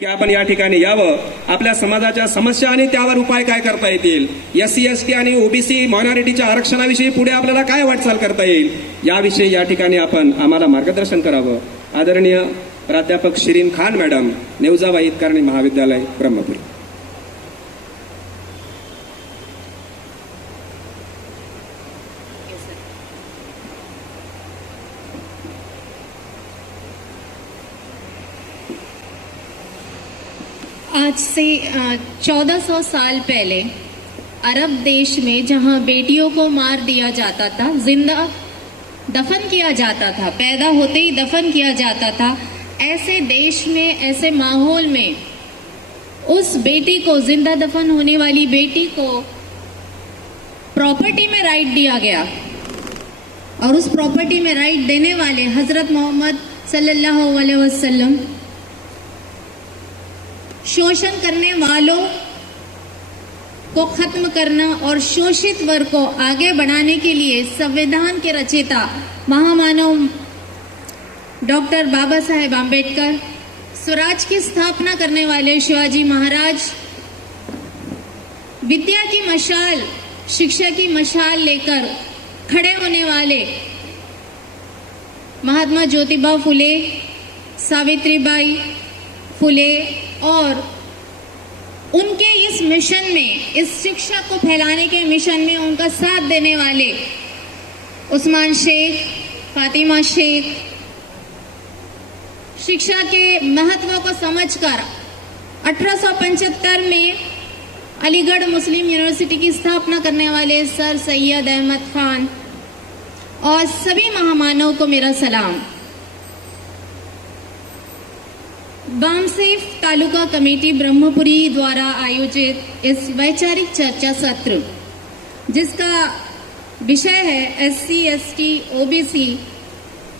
की आपण या ठिकाणी यावं, आपल्या समाजाच्या समस्या आणि त्यावर उपाय काय करता येतील, SC ST आणि OBC मायनॉरिटीच्या आरक्षणाविषयी पुढे आपल्याला काय वाटचाल करता येईल, याविषयी या ठिकाणी आपण आम्हाला मार्गदर्शन करावं. आदरणीय प्राध्यापक शिरीन खान मॅडम, नेवजाबाई हितकारणी महाविद्यालय, ब्रह्मपुरी. आज से 1400 साल पहले अरब देश में जहां बेटियों को मार दिया जाता था, जिंदा दफन किया जाता था, पैदा होते ही दफन किया जाता था, ऐसे देश में, ऐसे माहौल में उस बेटी को, जिंदा दफन होने वाली बेटी को प्रॉपर्टी में राइट दिया गया. और उस प्रॉपर्टी में राइट देने वाले हजरत मोहम्मद सल्लल्लाहु अलैहि वसल्लम शोषण करने वालों को खत्म करना और शोषित वर्ग को आगे बढ़ाने के लिए संविधान के रचयिता महामानव डॉक्टर बाबा साहेब आम्बेडकर, स्वराज की स्थापना करने वाले शिवाजी महाराज, विद्या की मशाल, शिक्षा की मशाल लेकर खड़े होने वाले महात्मा ज्योतिबा फुले, सावित्रीबाई फुले और उनके इस मिशन में, इस शिक्षा को फैलाने के मिशन में उनका साथ देने वाले उस्मान शेख, फातिमा शेख, शिक्षा के महत्व को समझकर 1875 में अलीगढ़ मुस्लिम यूनिवर्सिटी की स्थापना करने वाले सर सैयद अहमद खान और सभी महामानव को मेरा सलाम. बामसेफ तालुका कमेटी ब्रह्मपुरी द्वारा आयोजित इस वैचारिक चर्चा सत्र, जिसका विषय है SC ST OBC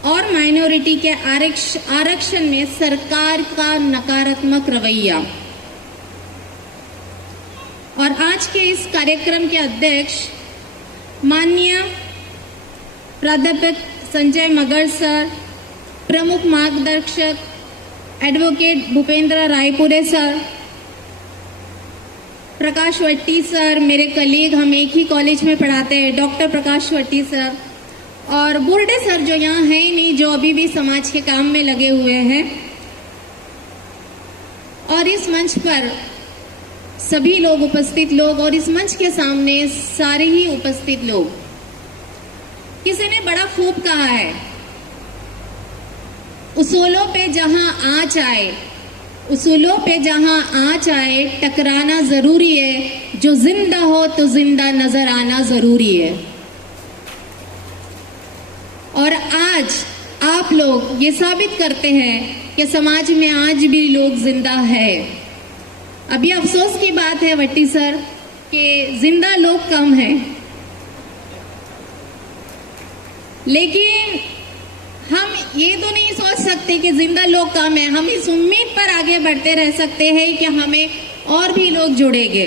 और माइनॉरिटी के आरक्षण में सरकार का नकारात्मक रवैया. और आज के इस कार्यक्रम के अध्यक्ष माननीय प्राध्यापक संजय मगर सर, प्रमुख मार्गदर्शक एडवोकेट भूपेंद्र रायपुरे सर, प्रकाश वट्टी सर, मेरे कलीग, हम एक ही कॉलेज में पढ़ाते हैं, डॉक्टर प्रकाश वट्टी सर, और बुर्डे सर जो यहाँ हैं ही नहीं, जो अभी भी समाज के काम में लगे हुए हैं. और इस मंच पर सभी लोग, उपस्थित लोग, और इस मंच के सामने सारे ही उपस्थित लोग. किसी ने बड़ा खूब कहा है, उसूलों पे जहां आँच आए, उसूलों पे जहां आँच आए, टकराना जरूरी है, जो जिंदा हो तो जिंदा नजर आना जरूरी है. और आज आप लोग ये साबित करते हैं कि समाज में आज भी लोग जिंदा है. अभी अफसोस की बात है वट्टी सर कि जिंदा लोग कम हैं, लेकिन हम ये तो नहीं सोच सकते कि जिंदा लोग कम हैं. हम इस उम्मीद पर आगे बढ़ते रह सकते हैं कि हमें और भी लोग जुड़ेंगे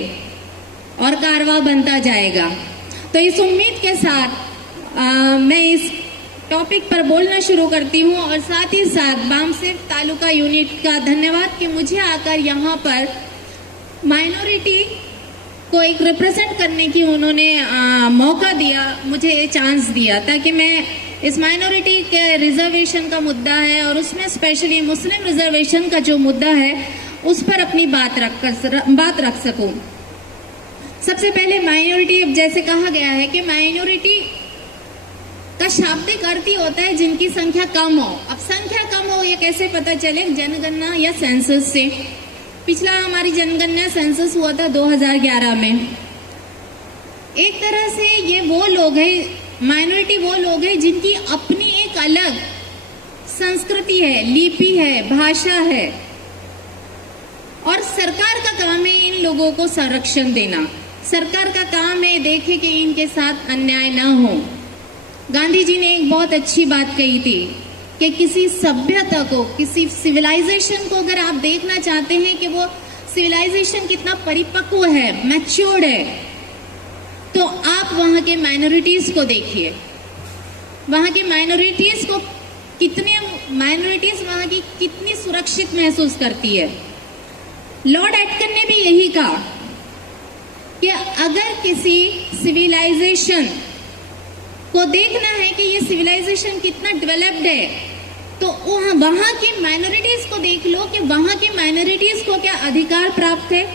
और कारवां बनता जाएगा. तो इस उम्मीद के साथ मैं इस टॉपिक पर बोलना शुरू करती हूँ, और साथ ही साथ बामसेफ तालुका यूनिट का धन्यवाद कि मुझे आकर यहाँ पर माइनॉरिटी को एक रिप्रेजेंट करने की उन्होंने मौका दिया, मुझे चांस दिया, ताकि मैं इस माइनॉरिटी के रिजर्वेशन का मुद्दा है और उसमें स्पेशली मुस्लिम रिजर्वेशन का जो मुद्दा है उस पर अपनी बात रख सकूं. सबसे पहले माइनॉरिटी, अब जैसे कहा गया है कि माइनॉरिटी का शाब्दिक अर्थ ही होता है जिनकी संख्या कम हो. अब संख्या कम हो ये कैसे पता चले? जनगणना या सेंसस से. पिछला हमारी जनगणना सेंसस हुआ था 2011 में. एक तरह से ये वो लोग हैं, माइनॉरिटी वो लोग हैं जिनकी अपनी एक अलग संस्कृति है, लिपि है, भाषा है, और सरकार का काम है इन लोगों को संरक्षण देना. सरकार का काम है देखे कि इनके साथ अन्याय ना हो. गांधी जी ने एक बहुत अच्छी बात कही थी कि किसी सभ्यता को, किसी सिविलाइजेशन को अगर आप देखना चाहते हैं कि वो सिविलाइजेशन कितना परिपक्व है, मैच्योर्ड है, तो आप वहाँ के माइनॉरिटीज को देखिए. वहाँ के माइनॉरिटीज को कितने माइनॉरिटीज वहाँ की कितनी सुरक्षित महसूस करती है। लॉर्ड एटकन ने भी यही कहा कि अगर किसी सिविलाइजेशन को देखना है कि ये सिविलाइजेशन कितना डेवलप्ड है, तो वहां की माइनॉरिटीज को देख लो कि वहां की माइनॉरिटीज को क्या अधिकार प्राप्त है,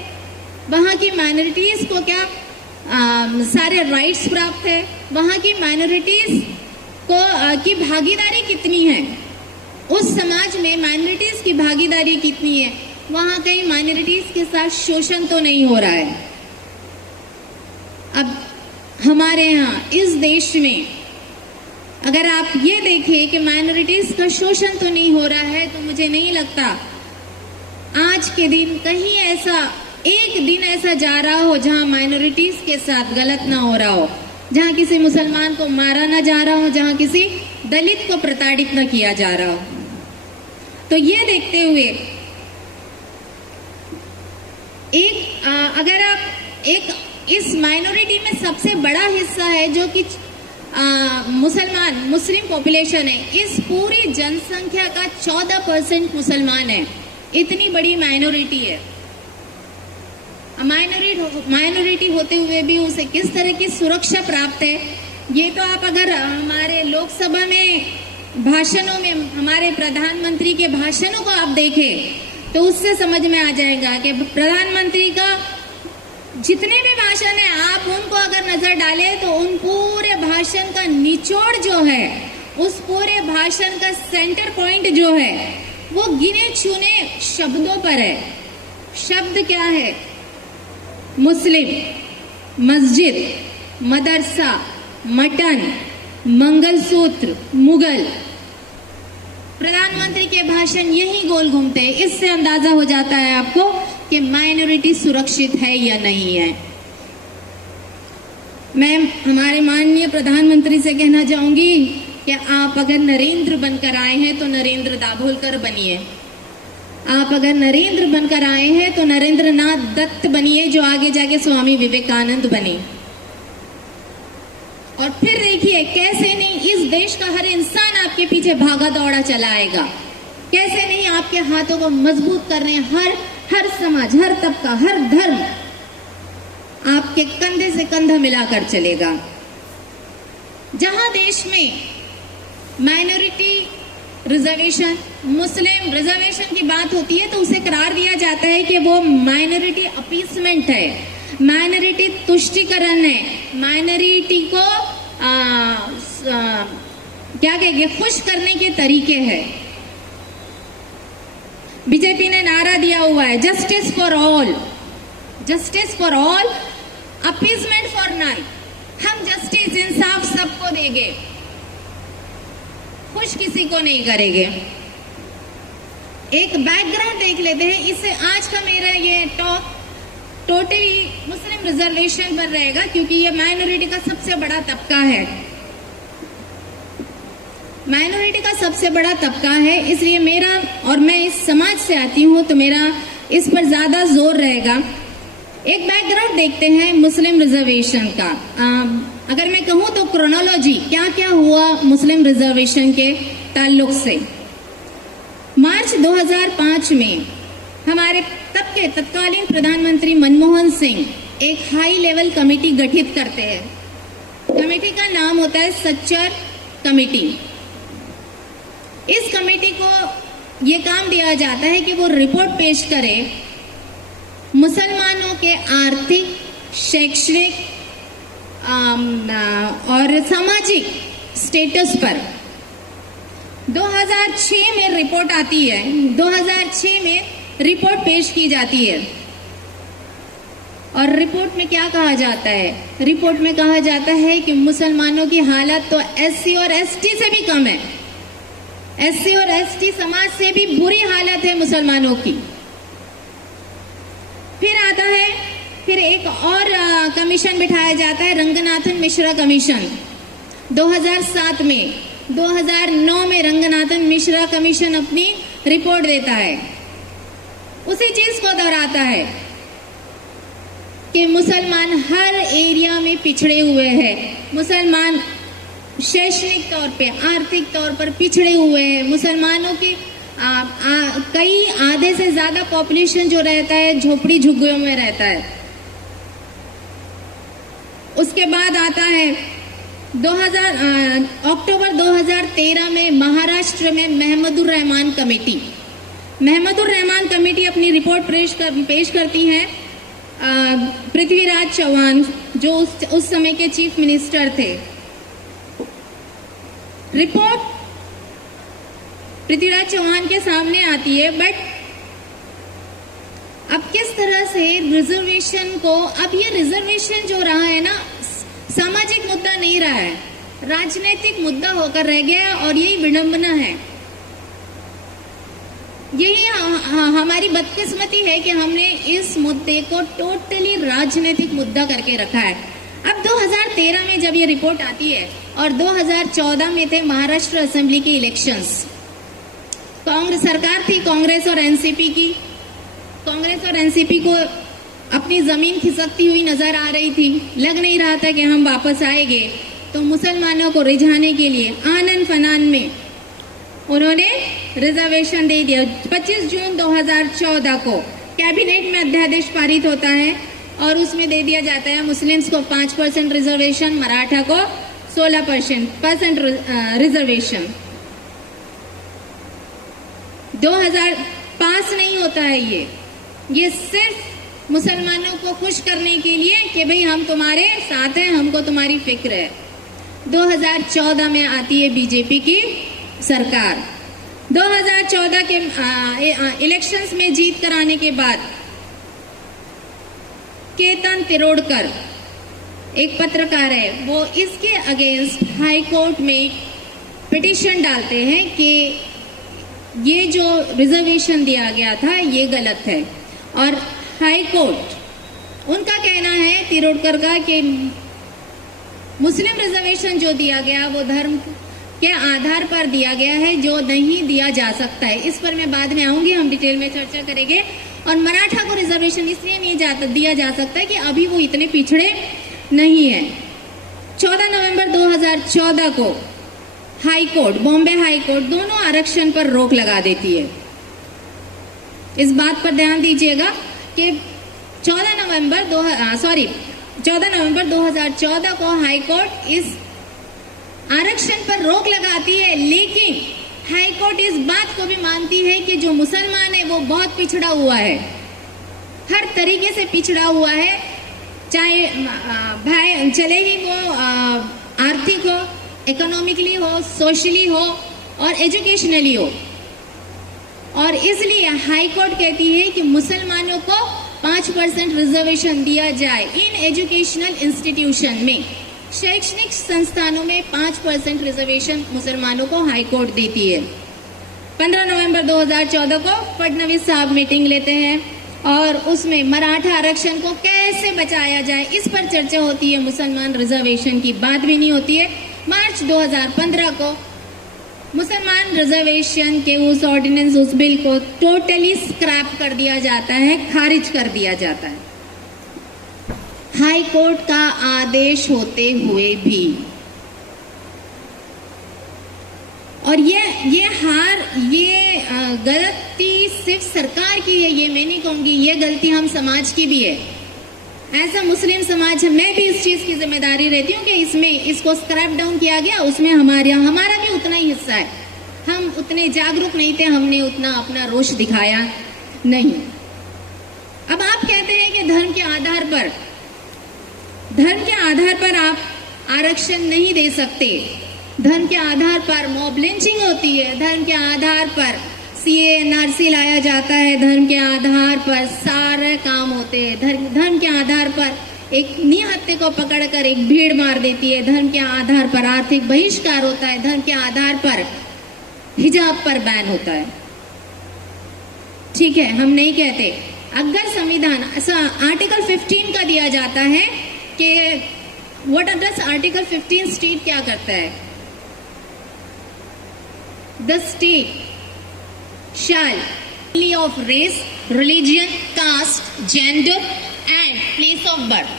वहां की माइनॉरिटीज को क्या सारे राइट्स प्राप्त है, वहां की माइनॉरिटीज को की भागीदारी कितनी है, उस समाज में माइनॉरिटीज की भागीदारी कितनी है, वहां कहीं माइनॉरिटीज के साथ शोषण तो नहीं हो रहा है। अब हमारे यहाँ इस देश में अगर आप ये देखें कि माइनॉरिटीज का शोषण तो नहीं हो रहा है, तो मुझे नहीं लगता आज के दिन कहीं ऐसा एक दिन ऐसा जा रहा हो जहां माइनॉरिटीज के साथ गलत ना हो रहा हो, जहां किसी मुसलमान को मारा ना जा रहा हो, जहां किसी दलित को प्रताड़ित न किया जा रहा हो। तो ये देखते हुए अगर आप इस माइनॉरिटी में सबसे बड़ा हिस्सा है जो कि मुस्लिम पॉपुलेशन है, इस पूरी जनसंख्या का 14% मुसलमान है, इतनी बड़ी माइनॉरिटी है। माइनॉरिटी होते हुए भी उसे किस तरह की सुरक्षा प्राप्त है, ये तो आप अगर हमारे लोकसभा में भाषणों में हमारे प्रधानमंत्री के भाषणों को आप देखें तो उससे समझ में आ जाएगा कि प्रधानमंत्री का जितने भी भाषण है आप उनको अगर नजर डालें तो उन पूरे भाषण का निचोड़ जो है, उस पूरे भाषण का सेंटर पॉइंट जो है वो गिने चुने शब्दों पर है। शब्द क्या है? मुस्लिम, मस्जिद, मदरसा, मटन, मंगलसूत्र, मुगल। प्रधानमंत्री के भाषण यही गोल घूमते हैं। इससे अंदाजा हो जाता है आपको कि माइनॉरिटी सुरक्षित है या नहीं है। मैं हमारे माननीय प्रधानमंत्री से कहना चाहूंगी कि आप अगर नरेंद्र बनकर आए हैं तो नरेंद्र दाभोलकर बनिए। आप अगर नरेंद्र बनकर आए हैं तो नरेंद्रनाथ दत्त बनिए, जो आगे जाके स्वामी विवेकानंद बने। और फिर देखिए कैसे नहीं इस देश का हर इंसान आपके पीछे भागा दौड़ा चला आएगा, कैसे नहीं आपके हाथों को मजबूत करने हर समाज, हर तबका, हर धर्म आपके कंधे से कंधा मिलाकर चलेगा। जहां देश में माइनॉरिटी रिजर्वेशन, मुस्लिम रिजर्वेशन की बात होती है तो उसे करार दिया जाता है कि वो माइनॉरिटी अपीसमेंट है, माइनॉरिटी तुष्टिकरण है, माइनॉरिटी को क्या कहेंगे, खुश करने के तरीके हैं। बीजेपी ने नारा दिया हुआ है justice for all, justice for all, appeasement for none. हम जस्टिस, इंसाफ सबको देंगे, खुश किसी को नहीं करेंगे। एक बैकग्राउंड देख लेते हैं। इससे आज का मेरा ये टॉक टोटली मुस्लिम रिजर्वेशन पर रहेगा क्योंकि ये माइनॉरिटी का सबसे बड़ा तबका है, माइनॉरिटी का सबसे बड़ा तबका है। इसलिए मेरा, और मैं इस समाज से आती हूँ तो मेरा इस पर ज्यादा जोर रहेगा। एक बैकग्राउंड देखते हैं मुस्लिम रिजर्वेशन का। अगर मैं कहूँ तो क्रोनोलॉजी क्या क्या हुआ मुस्लिम रिजर्वेशन के ताल्लुक से। मार्च 2005 में हमारे तब के तत्कालीन प्रधानमंत्री मनमोहन सिंह एक हाई लेवल कमेटी गठित करते हैं। कमेटी का नाम होता है सच्चर कमेटी। इस कमेटी को ये काम दिया जाता है कि वो रिपोर्ट पेश करे मुसलमानों के आर्थिक, शैक्षणिक और सामाजिक स्टेटस पर। 2006 में रिपोर्ट आती है, 2006 में रिपोर्ट पेश की जाती है। और रिपोर्ट में क्या कहा जाता है? रिपोर्ट में कहा जाता है कि मुसलमानों की हालत तो एससी और एसटी से भी कम है, एससी और एसटी समाज से भी बुरी हालत है मुसलमानों की। फिर आता है, फिर एक और कमीशन बिठाया जाता है, रंगनाथन मिश्रा कमीशन 2007 में। 2009 में रंगनाथन मिश्रा कमीशन अपनी रिपोर्ट देता है, उसी चीज को दोहराता है कि मुसलमान हर एरिया में पिछड़े हुए हैं, मुसलमान शैक्षणिक तौर पे, आर्थिक तौर पर पिछड़े हुए हैं, मुसलमानों की कई आधे से ज्यादा पॉपुलेशन जो रहता है झोपड़ी झुग्गियों में रहता है। उसके बाद आता है अक्टूबर 2013 में महाराष्ट्र में महमूदुर रहमान कमेटी अपनी रिपोर्ट पेश करती है। पृथ्वीराज चौहान जो उस समय के चीफ मिनिस्टर थे, रिपोर्ट पृथ्वीराज चौहान के सामने आती है। बट अब किस तरह से रिजर्वेशन को, अब ये रिजर्वेशन जो रहा है ना, सामाजिक मुद्दा नहीं रहा है, राजनीतिक मुद्दा होकर रह गया है। और यही विडंबना है, यही हमारी बदकिस्मती है कि हमने इस मुद्दे को टोटली राजनीतिक मुद्दा करके रखा है। अब 2013 में जब ये रिपोर्ट आती है और 2014 में थे महाराष्ट्र असेंबली के इलेक्शंस, कांग्रेस सरकार थी, कांग्रेस और एनसीपी को अपनी जमीन खिसकती हुई नजर आ रही थी। लग नहीं रहा था कि हम वापस आएंगे। तो मुसलमानों को रिझाने के लिए आनन फनान में उन्होंने रिजर्वेशन दे दिया। 25 जून 2014 को कैबिनेट में अध्यादेश पारित होता है और उसमें दे दिया जाता है मुस्लिम्स को 5% रिजर्वेशन, मराठा को 16% रिजर्वेशन। 2000 पास नहीं होता है ये सिर्फ मुसलमानों को खुश करने के लिए कि भाई हम तुम्हारे साथ हैं, हमको तुम्हारी फिक्र है। 2014 में आती है बीजेपी की सरकार। 2014 के इलेक्शंस में जीत कर आने के बाद केतन तिरोडकर एक पत्रकार है, वो इसके अगेंस्ट हाई कोर्ट में पिटीशन डालते हैं कि ये जो रिजर्वेशन दिया गया था ये गलत है। और हाई कोर्ट, उनका कहना है तिरोडकर का कि मुस्लिम रिजर्वेशन जो दिया गया वो धर्म के आधार पर दिया गया है, जो नहीं दिया जा सकता है। इस पर मैं बाद में आऊंगी, हम डिटेल में चर्चा करेंगे। और मराठा को रिजर्वेशन इसलिए नहीं दिया जा सकता कि अभी वो इतने पिछड़े नहीं है। 14 नवंबर 2014 को high court, Bombay high court दोनों आरक्षण पर रोक लगा देती है। इस बात पर ध्यान दीजिएगा कि 14 नवंबर 2014 को हाई कोर्ट इस आरक्षण पर रोक लगाती है, लेकिन हाई कोर्ट इस बात को भी मानती है कि जो मुसलमान है वो बहुत पिछड़ा हुआ है, हर तरीके से पिछड़ा हुआ है, चाहे भाई चले ही वो आर्थिक हो, इकोनॉमिकली हो, सोशली हो और एजुकेशनली हो। और इसलिए हाई कोर्ट कहती है कि मुसलमानों को 5% रिजर्वेशन दिया जाए इन एजुकेशनल इंस्टीट्यूशन में, शैक्षणिक संस्थानों में 5% रिजर्वेशन मुसलमानों को हाई कोर्ट देती है। 15 नवंबर 2014 को फडणवीस साहब मीटिंग लेते हैं और उसमें मराठा आरक्षण को कैसे बचाया जाए इस पर चर्चा होती है, मुसलमान रिजर्वेशन की बात भी नहीं होती है। मार्च 2015 को मुसलमान रिजर्वेशन के उस ऑर्डिनेंस, उस बिल को टोटली स्क्रैप कर दिया जाता है, खारिज कर दिया जाता है हाई कोर्ट का आदेश होते हुए भी। और ये गलती सिर्फ सरकार की है, ये मैं नहीं कहूंगी, ये गलती हम समाज की भी है। ऐसा मुस्लिम समाज है, मैं भी इस चीज की जिम्मेदारी रहती हूँ कि इसको स्क्रैप डाउन किया गया, उसमें हमारा भी उतना ही हिस्सा है। हम उतने जागरूक नहीं थे, हमने उतना अपना रोष दिखाया नहीं। अब आप कहते हैं कि धर्म के आधार पर आप आरक्षण नहीं दे सकते, धर्म के आधार पर मॉब लिंचिंग होती है, धर्म के आधार पर सीए एनआरसी लाया जाता है, धर्म के आधार पर सारे काम होते हैं, धर्म के आधार पर एक निहत्थे को पकड़कर एक भीड़ मार देती है, धर्म के आधार पर आर्थिक बहिष्कार होता है, धर्म के आधार पर हिजाब पर बैन होता है। ठीक है, हम नहीं कहते। अगर संविधान आर्टिकल 15 का दिया जाता है कि व्हाट डज आर्टिकल 15 स्टेट क्या करता है, the state shall of race, religion, caste, gender and place of birth,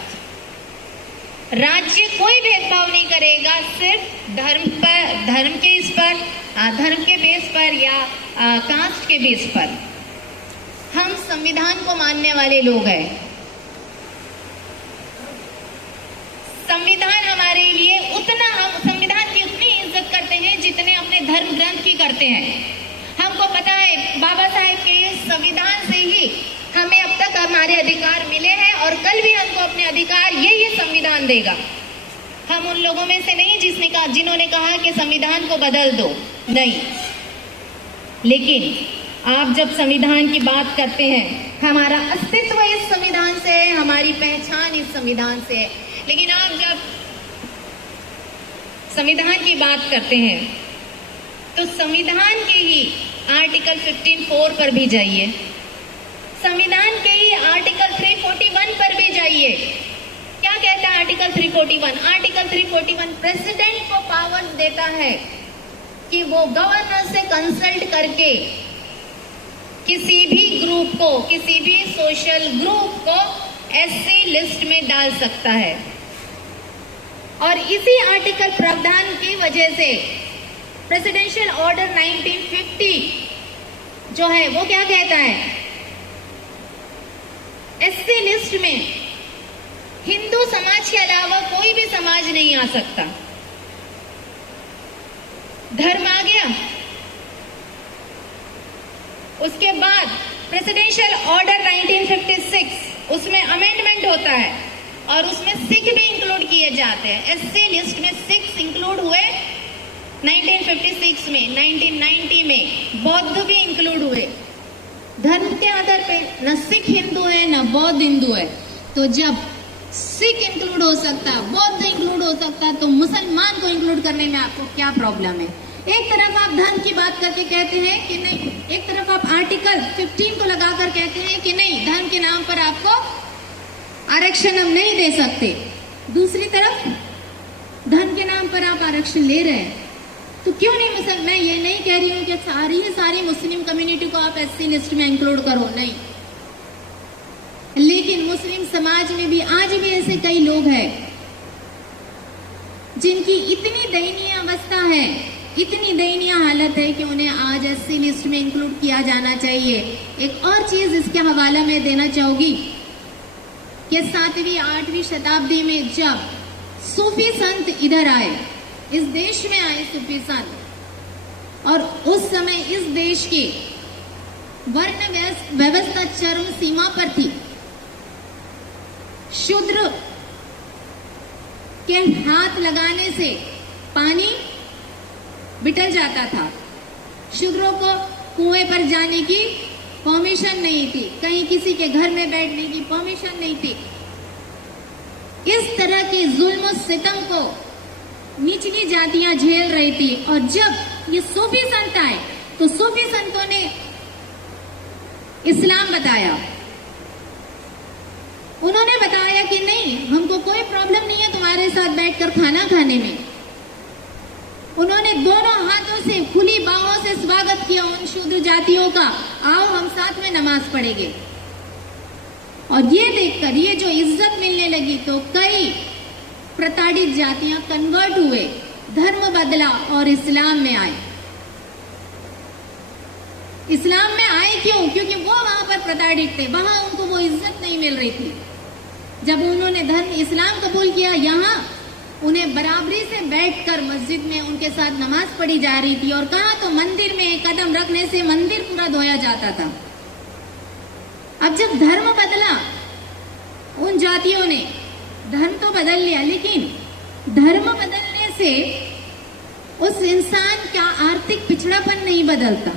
राज्य कोई भेदभाव नहीं करेगा, सिर्फ धर्म के बेस पर या कास्ट के बेस पर। हम संविधान को मानने वाले लोग हैं। संविधान हमारे लिए हम संविधान की उतनी इज्जत करते हैं जितने अपने धर्म ग्रंथ की करते हैं। हमको पता है बाबा साहेब के संविधान से ही हमें अब तक हमारे अधिकार मिले हैं और कल भी हमको अपने अधिकार यही संविधान देगा। हम उन लोगों में से नहीं जिन्होंने कहा कि संविधान को बदल दो, नहीं। लेकिन आप जब संविधान की बात करते हैं, हमारा अस्तित्व इस संविधान से है, हमारी पहचान इस संविधान से है। लेकिन आप जब संविधान की बात करते हैं तो संविधान के ही आर्टिकल 15(4) पर भी जाइए, संविधान के ही आर्टिकल 341 पर भी जाइए। क्या कहता है आर्टिकल 341? आर्टिकल 341 प्रेसिडेंट को पावर्स देता है कि वो गवर्नर से कंसल्ट करके किसी भी ग्रुप को, किसी भी सोशल ग्रुप को एससी लिस्ट में डाल सकता है। और इसी आर्टिकल प्रावधान की वजह से प्रेसिडेंशियल ऑर्डर 1950 जो है वो क्या कहता है, एससी लिस्ट में हिंदू समाज के अलावा कोई भी समाज नहीं आ सकता। धर्म आ गया। उसके बाद प्रेसिडेंशियल ऑर्डर 1956 उसमें अमेंडमेंट होता है और उसमें सिख भी इंक्लूड किए जाते हैं। एससी लिस्ट में सिख इंक्लूड हुए 1956 में, 1990 में बौद्ध भी इंक्लूड हुए। धर्म के आधार पे न सिख हिंदू है न बौद्ध हिंदू है। तो जब सिख इंक्लूड हो सकता, बौद्ध इंक्लूड हो सकता, तो मुसलमान को इंक्लूड करने में आपको क्या प्रॉब्लम है? एक तरफ आप धर्म की बात करके कहते हैं कि नहीं, एक तरफ आप आर्टिकल 15 को लगाकर कहते हैं कि नहीं, धर्म के नाम पर आपको आरक्षण हम नहीं दे सकते। दूसरी तरफ धर्म के नाम पर आप आरक्षण ले रहे हैं। तो क्यों नहीं मैं ये नहीं कह रही हूं कि सारी मुस्लिम कम्युनिटी को आप एससी लिस्ट में इंक्लूड करो, नहीं। लेकिन मुस्लिम समाज में भी आज भी ऐसे कई लोग हैं जिनकी इतनी दयनीय अवस्था है, इतनी दयनीय हालत है कि उन्हें आज एससी लिस्ट में इंक्लूड किया जाना चाहिए। एक और चीज इसके हवाला में देना चाहूंगी कि 7वीं 8वीं शताब्दी में जब सूफी संत इधर आए, इस देश में आए सूफी संत, और उस समय इस देश की वर्ण व्यवस्था चरम सीमा पर थी। शूद्र के हाथ लगाने से पानी बिटल जाता था। शूद्रों को कुएं पर जाने की परमिशन नहीं थी, कहीं किसी के घर में बैठने की परमिशन नहीं थी। इस तरह के जुल्म सितम को निचली जातियां झेल रही थी। और जब ये सूफी संत आए तो सूफी संतों ने इस्लाम बताया। उन्होंने बताया कि नहीं, हमको कोई प्रॉब्लम नहीं है तुम्हारे साथ बैठकर खाना खाने में। उन्होंने दोनों हाथों से, खुली बाहों से स्वागत किया उन शूद्र जातियों का, आओ हम साथ में नमाज पढ़ेंगे। और ये देखकर ये जो इज्जत मिलने लगी तो कई प्रताड़ित जातियां कन्वर्ट हुए, धर्म बदला और इस्लाम में आए। इस्लाम में आए क्यों? क्योंकि वो वहां पर प्रताड़ित थे, वहां उनको वो इज्जत नहीं मिल रही थी। जब उन्होंने धर्म इस्लाम कबूल किया, यहाँ उन्हें बराबरी से बैठकर मस्जिद में उनके साथ नमाज पढ़ी जा रही थी। और कहा तो मंदिर में एक कदम रखने से मंदिर पूरा धोया जाता था। अब जब धर्म बदला, उन जातियों ने धर्म तो बदल लिया, लेकिन धर्म बदलने से उस इंसान का आर्थिक पिछड़ापन नहीं बदलता,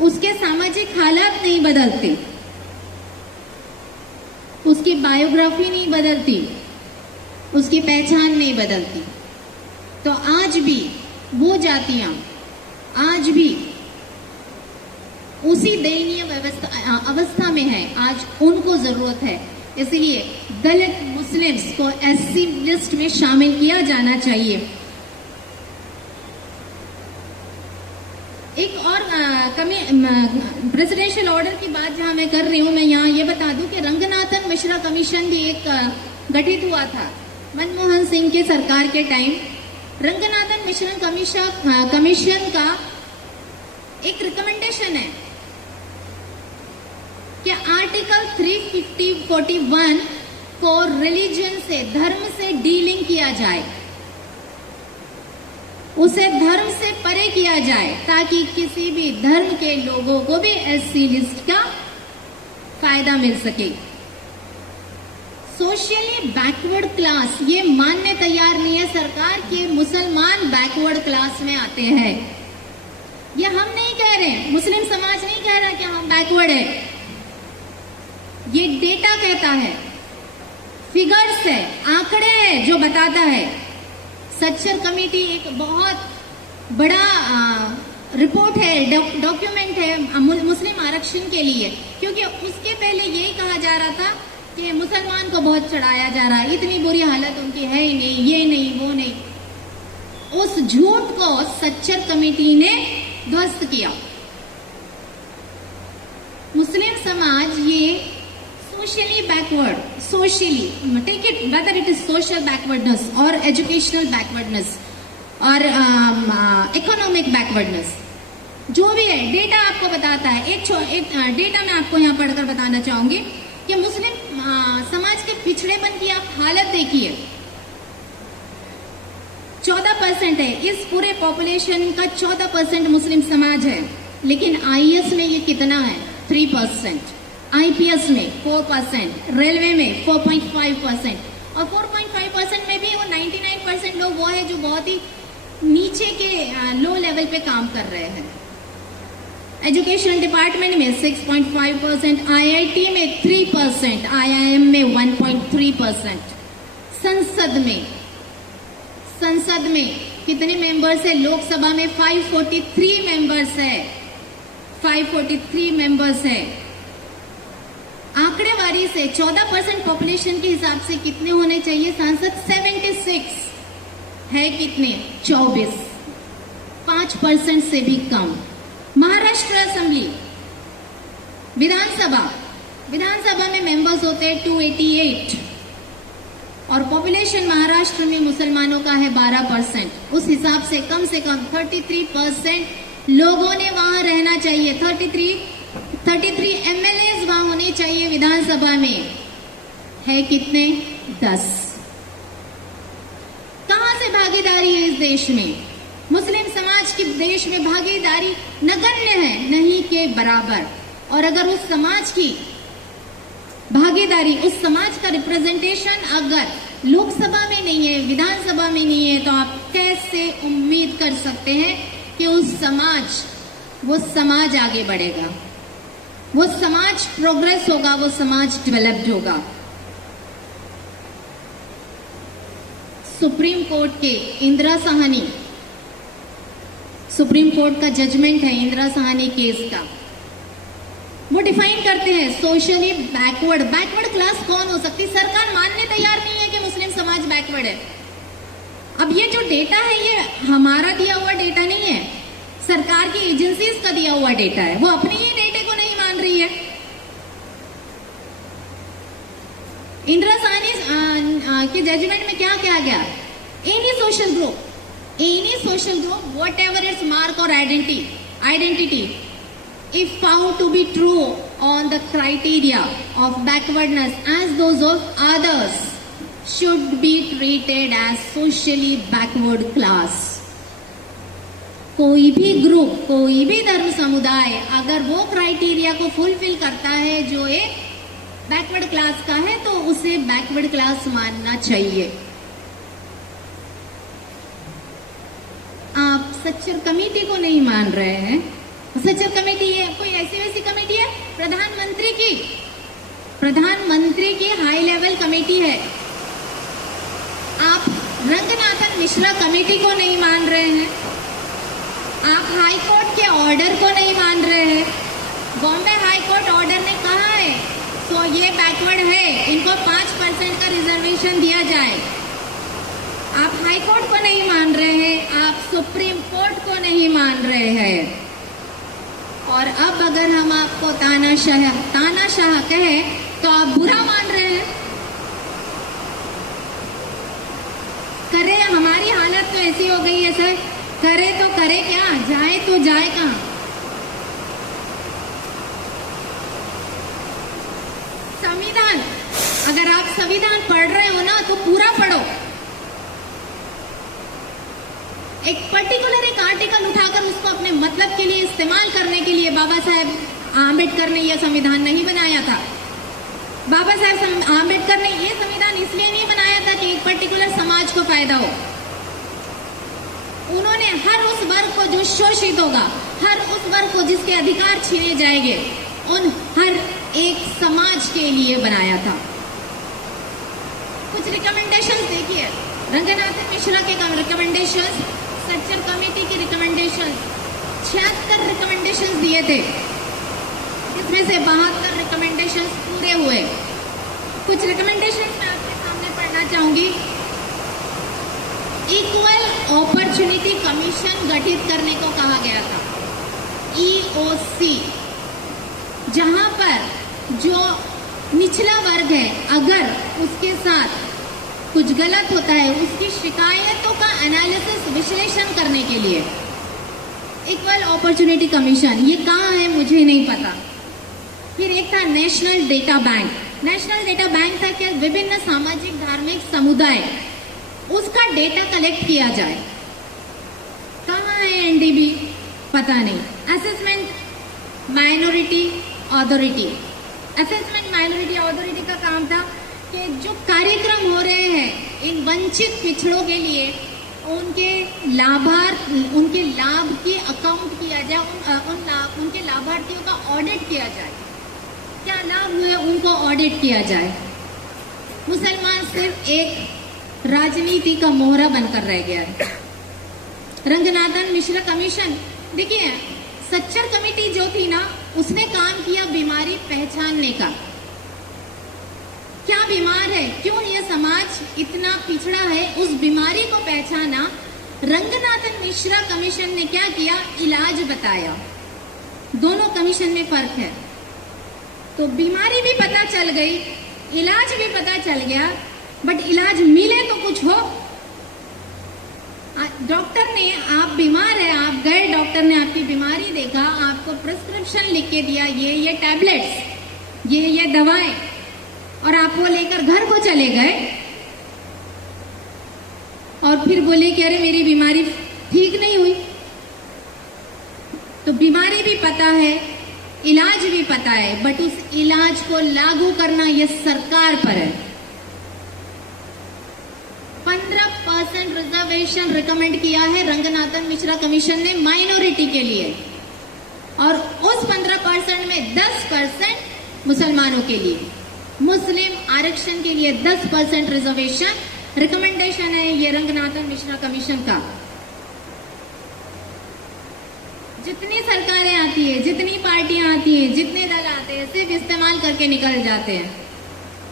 उसके सामाजिक हालात नहीं बदलते, उसकी बायोग्राफी नहीं बदलती, उसकी पहचान नहीं बदलती। तो आज भी वो जातियां आज भी उसी दयनीय अवस्था में है। आज उनको जरूरत है, इसलिए दलित मुस्लिम्स को एससी लिस्ट में शामिल किया जाना चाहिए। एक और प्रेसिडेंशियल ऑर्डर की बात जहां मैं कर रही हूं, मैं यहाँ ये बता दूं कि रंगनाथन मिश्रा कमीशन भी एक गठित हुआ था मनमोहन सिंह के सरकार के टाइम। रंगनाथन मिश्रा कमीशन का एक रिकमेंडेशन है कि आर्टिकल 341 को रिलीजन से, धर्म से डीलिंग किया जाए, उसे धर्म से परे किया जाए, ताकि किसी भी धर्म के लोगों को भी एससी लिस्ट का फायदा मिल सके। सोशली बैकवर्ड क्लास, ये मानने तैयार नहीं है सरकार कि मुसलमान बैकवर्ड क्लास में आते हैं। ये हम नहीं कह रहे, मुस्लिम समाज नहीं कह रहा कि हम बैकवर्ड है, ये डेटा कहता है, फिगर्स है, आंकड़े है जो बताता है। सच्चर कमेटी एक बहुत बड़ा रिपोर्ट है, डॉक्यूमेंट है मुस्लिम आरक्षण के लिए, क्योंकि उसके पहले यही कहा जा रहा था कि मुसलमान को बहुत चढ़ाया जा रहा है, इतनी बुरी हालत उनकी है ही नहीं, ये नहीं वो नहीं। उस झूठ को सच्चर कमेटी ने ध्वस्त किया। मुस्लिम समाज ये socially backward, socially take it whether it is social backwardness और एजुकेशनल बैकवर्डनेस और इकोनॉमिक बैकवर्डनेस, जो भी है डेटा आपको बताता है। एक डेटा मैं आपको यहाँ पढ़कर बताना चाहूंगी कि मुस्लिम समाज के पिछड़ेपन की आप हालत देखिए। 14% है, इस पूरे पॉपुलेशन का 14% मुस्लिम समाज है, लेकिन आईएएस में ये कितना है? 3%, आईपीएस में 4%, रेलवे में 4.5%, और 4.5% में भी वो 99% लोग वो है जो बहुत ही नीचे के लो लेवल पे काम कर रहे हैं। एजुकेशन डिपार्टमेंट में 6.5%, आईआईटी में 3%, आईआईएम में 1.3%। संसद में कितने मेंबर्स है? लोकसभा में 543 मेंबर्स है, 543 मेंबर्स है। आंकड़ेवारी से 14% पॉपुलेशन के हिसाब से कितने होने चाहिए सांसद? 76 है, कितने? 24, 5% से भी कम। महाराष्ट्र असेंबली, विधानसभा में मेंबर्स होते हैं 288, और पॉपुलेशन महाराष्ट्र में मुसलमानों का है 12%। उस हिसाब से कम 33% लोगों ने वहां रहना चाहिए। 33 एमएलए वहां होने चाहिए विधानसभा में, है कितने? 10। कहां से भागीदारी है इस देश में? मुस्लिम समाज की देश में भागीदारी नगण्य है, नहीं के बराबर। और अगर उस समाज की भागीदारी, उस समाज का रिप्रेजेंटेशन अगर लोकसभा में नहीं है, विधानसभा में नहीं है, तो आप कैसे उम्मीद कर सकते हैं कि वो समाज आगे बढ़ेगा, वो समाज प्रोग्रेस होगा, वो समाज डेवलप्ड होगा। सुप्रीम कोर्ट के इंदिरा साहनी, सुप्रीम कोर्ट का जजमेंट है इंदिरा साहनी केस का, वो डिफाइन करते हैं सोशली बैकवर्ड क्लास कौन हो सकती। सरकार मानने तैयार नहीं है कि मुस्लिम समाज बैकवर्ड है। अब ये जो डेटा है ये हमारा दिया हुआ डेटा नहीं है, सरकार की एजेंसीज का दिया हुआ डेटा है, वो अपने ही डेटे को नहीं मान रही है। इंदिरा साहनी के जजमेंट में क्या कहा गया? Any social group what ever its mark और identity if found to be true on the criteria of backwardness as those of others should be treated as socially backward class। कोई भी ग्रुप, कोई भी धर्म समुदाय अगर वो क्राइटेरिया को फुलफिल करता है जो एक बैकवर्ड क्लास का है, तो उसे बैकवर्ड क्लास मानना चाहिए। आप सच्चर कमेटी को नहीं मान रहे हैं। सच्चर कमेटी है कोई ऐसी वैसी कमेटी है? प्रधानमंत्री की हाई लेवल कमेटी है। आप रंगनाथन मिश्रा कमेटी को नहीं मान रहे हैं, आप हाई कोर्ट के ऑर्डर को नहीं मान रहे हैं। बॉम्बे हाई कोर्ट ऑर्डर ने कहा है तो ये बैकवर्ड है, इनको 5% का रिजर्वेशन दिया जाए। आप हाई कोर्ट को नहीं मान रहे हैं, आप सुप्रीम कोर्ट को नहीं मान रहे हैं। और अब अगर हम आपको तानाशाह कहे तो आप बुरा मान रहे हैं। करे हमारी हालत तो ऐसी हो गई है सर, करे तो करे क्या, जाए तो जाए कहाँ। संविधान, अगर आप संविधान पढ़ रहे हो ना तो पूरा पढ़ो। एक पर्टिकुलर एक आर्टिकल उठाकर उसको अपने मतलब के लिए इस्तेमाल करने के लिए बाबा साहेब आम्बेडकर ने यह संविधान नहीं बनाया था। बाबा साहेब आम्बेडकर ने यह संविधान इसलिए नहीं बनाया था कि एक पर्टिकुलर समाज को फायदा हो। उन्होंने हर उस वर्ग को जो शोषित होगा, हर उस वर्ग को जिसके अधिकार छीने जाएंगे, उन हर एक समाज के लिए बनाया था। कुछ रिकमेंडेशंस देखिए, रंगनाथन मिश्रा के रिकमेंडेशंस, सच्चर कमेटी की रिकमेंडेशंस, 76 रिकमेंडेशंस दिए थे, इसमें से 72 रिकमेंडेशंस पूरे हुए। कुछ रिकमेंडेशंस मैं आपके सामने पढ़ना चाहूंगी। इक्वल अपॉर्चुनिटी कमीशन गठित करने को कहा गया था, EOC, जहां पर जो निचला वर्ग है अगर उसके साथ कुछ गलत होता है उसकी शिकायतों का एनालिसिस, विश्लेषण करने के लिए इक्वल अपॉर्चुनिटी कमीशन, ये कहाँ है मुझे नहीं पता। फिर एक था national data bank. National data bank था कि विभिन्न सामाजिक धार्मिक समुदाय उसका डेटा कलेक्ट किया जाए। कहाँ है एनडीबी, पता नहीं। Assessment minority authority, assessment minority authority का काम था कि जो कार्यक्रम हो रहे हैं इन वंचित पिछड़ों के लिए, उनके उनके लाभ की अकाउंट किया जाए, उनके लाभार्थियों का ऑडिट किया जाए, क्या लाभ हुए उनको ऑडिट किया जाए। मुसलमान सिर्फ एक राजनीति का मोहरा बनकर रह गया है। रंगनाथन मिश्रा कमीशन, देखिए सच्चर कमेटी जो थी ना, उसने काम किया बीमारी पहचानने का। क्या बीमार है, क्यों यह समाज इतना पिछड़ा है, उस बीमारी को पहचाना। रंगनाथन मिश्रा कमीशन ने क्या किया, इलाज बताया। दोनों कमीशन में फर्क है। तो बीमारी भी पता चल गई, इलाज भी पता चल गया, बट इलाज मिले तो कुछ हो। डॉक्टर ने, आप बीमार है, आप गए, डॉक्टर ने आपकी बीमारी देखा, आपको प्रिस्क्रिप्शन लिख के दिया, ये टैबलेट्स, ये दवाएं, और आप वो लेकर घर को चले गए और फिर बोले कि अरे मेरी बीमारी ठीक नहीं हुई। तो बीमारी भी पता है, इलाज भी पता है, बट उस इलाज को लागू करना ये सरकार पर है। 15% रिजर्वेशन रिकमेंड किया है रंगनाथन मिश्रा कमीशन ने माइनॉरिटी के लिए, और उस 15% में 10% मुसलमानों के लिए, मुस्लिम आरक्षण के लिए 10% रिजर्वेशन रिकमेंडेशन है ये रंगनाथन मिश्रा कमीशन का। जितनी सरकारें आती है, जितनी पार्टियां आती हैं, जितने दल आते हैं, सिर्फ इस्तेमाल करके निकल जाते हैं।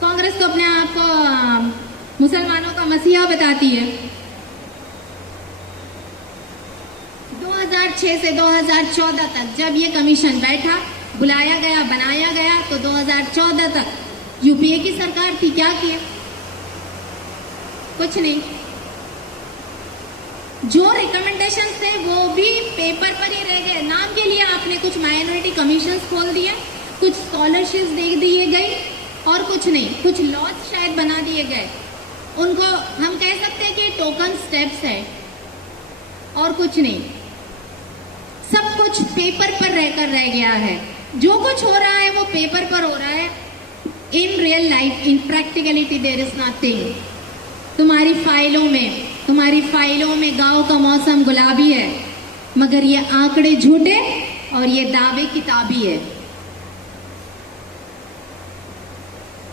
कांग्रेस तो अपने आप को मुसलमानों का मसीहा बताती है। 2006 से 2014 तक जब ये कमीशन बैठा, बुलाया गया, बनाया गया, तो 2014 तक यूपीए की सरकार थी, क्या किया, कुछ नहीं। जो रिकमेंडेशन थे वो भी पेपर पर ही रह गए, नाम के लिए आपने कुछ माइनॉरिटी कमीशंस खोल दिए, कुछ स्कॉलरशिप्स दे दिए गए और कुछ नहीं, कुछ लॉज शायद बना दिए गए। उनको हम कह सकते हैं कि टोकन स्टेप्स है और कुछ नहीं, सब कुछ पेपर पर रहकर रह गया है। जो कुछ हो रहा है वो पेपर पर हो रहा है। In real life, in practicality there is nothing. तुम्हारी फाइलों में गांव का मौसम गुलाबी है, मगर ये आंकड़े झूठे और ये दावे किताबी है।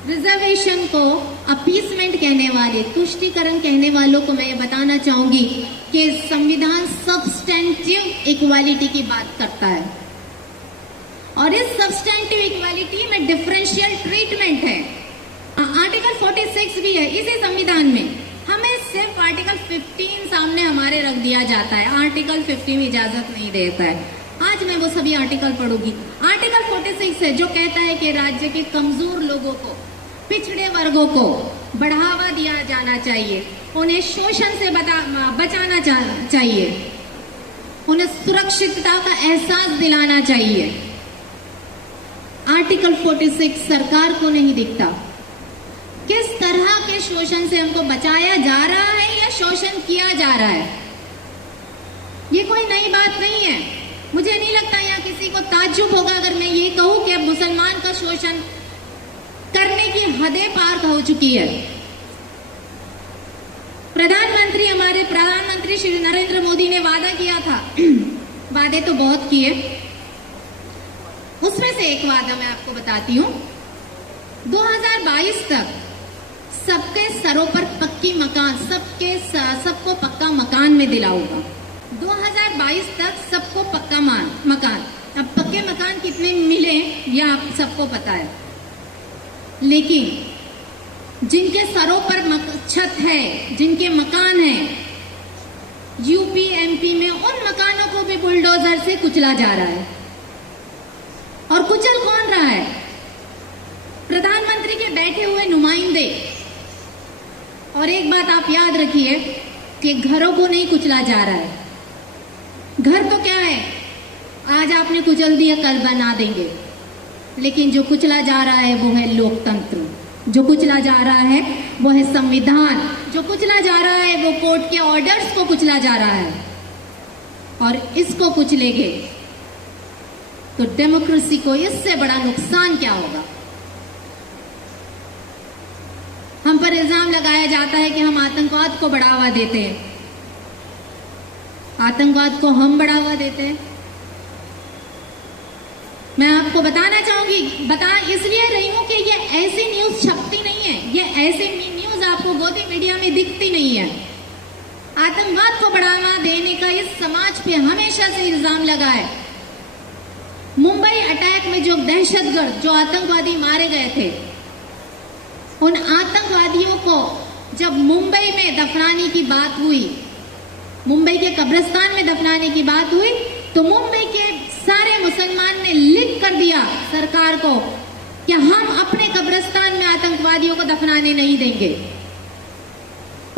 रिजर्वेशन को अपीसमेंट कहने वाले, तुष्टीकरण कहने वालों को मैं ये बताना चाहूंगी कि संविधान सब्सटेंटिव इक्वालिटी की बात करता है, और इस सब्सटेंटिव इक्वालिटी में डिफरेंशियल ट्रीटमेंट है। आर्टिकल 46 भी है इसी संविधान में। हमें सिर्फ आर्टिकल 15 सामने हमारे रख दिया जाता है, आर्टिकल 50 में इजाजत नहीं देता है। आज मैं वो सभी आर्टिकल पढ़ूंगी। आर्टिकल 46 है जो कहता है कि राज्य के कमजोर लोगों को, पिछड़े वर्गों को बढ़ावा दिया जाना चाहिए। उन्हें शोषण से बचाना चाहिए, उन्हें सुरक्षितता का एहसास दिलाना चाहिए। आर्टिकल 46 सरकार को नहीं दिखता। किस तरह के शोषण से हमको बचाया जा रहा है या शोषण किया जा रहा है, ये कोई नई बात नहीं है। मुझे नहीं लगता यहाँ किसी को ताज्जुब होगा अगर मैं ये कहूं कि अब मुसलमान का शोषण करने की हदें पार हो चुकी है। हमारे प्रधानमंत्री श्री नरेंद्र मोदी ने वादा किया था, वादे तो बहुत किए, उसमें से एक वादा मैं आपको बताती हूँ। 2022 तक सबके सरों पर पक्की मकान, सबको पक्का मकान में दिलाऊंगा। 2022 तक सबको पक्का मकान। अब पक्के मकान कितने मिले यह आप सबको पता है, लेकिन जिनके सरों पर छत है, जिनके मकान है, यूपी एमपी में उन मकानों को भी बुलडोजर से कुचला जा रहा है। और कुचल कौन रहा है? प्रधानमंत्री के बैठे हुए नुमाइंदे। और एक बात आप याद रखिए कि घरों को नहीं कुचला जा रहा है। घर तो क्या है, आज आपने कुचल दिया कल बना देंगे, लेकिन जो कुचला जा रहा है वो है लोकतंत्र, जो कुचला जा रहा है वो है संविधान, जो कुचला जा रहा है वो कोर्ट के ऑर्डर्स को कुचला जा रहा है। और इसको कुचलेंगे तो डेमोक्रेसी को इससे बड़ा नुकसान क्या होगा? हम पर इल्जाम लगाया जाता है कि हम आतंकवाद को बढ़ावा देते हैं। आतंकवाद को हम बढ़ावा देते हैं? मैं आपको बताना चाहूंगी, बता इसलिए रही हूं कि ये ऐसी न्यूज छपती नहीं है, ये ऐसी न्यूज आपको गोदी मीडिया में दिखती नहीं है। आतंकवाद को बढ़ावा देने का इस समाज पे हमेशा से इल्जाम लगा है। मुंबई अटैक में जो दहशतगर्द, जो आतंकवादी मारे गए थे, उन आतंकवादियों को जब मुंबई में दफनाने की बात हुई, मुंबई के कब्रिस्तान में दफनाने की बात हुई, तो मुंबई के सारे मुसलमान ने लिख कर दिया सरकार को कि हम अपने कब्रिस्तान में आतंकवादियों को दफनाने नहीं देंगे।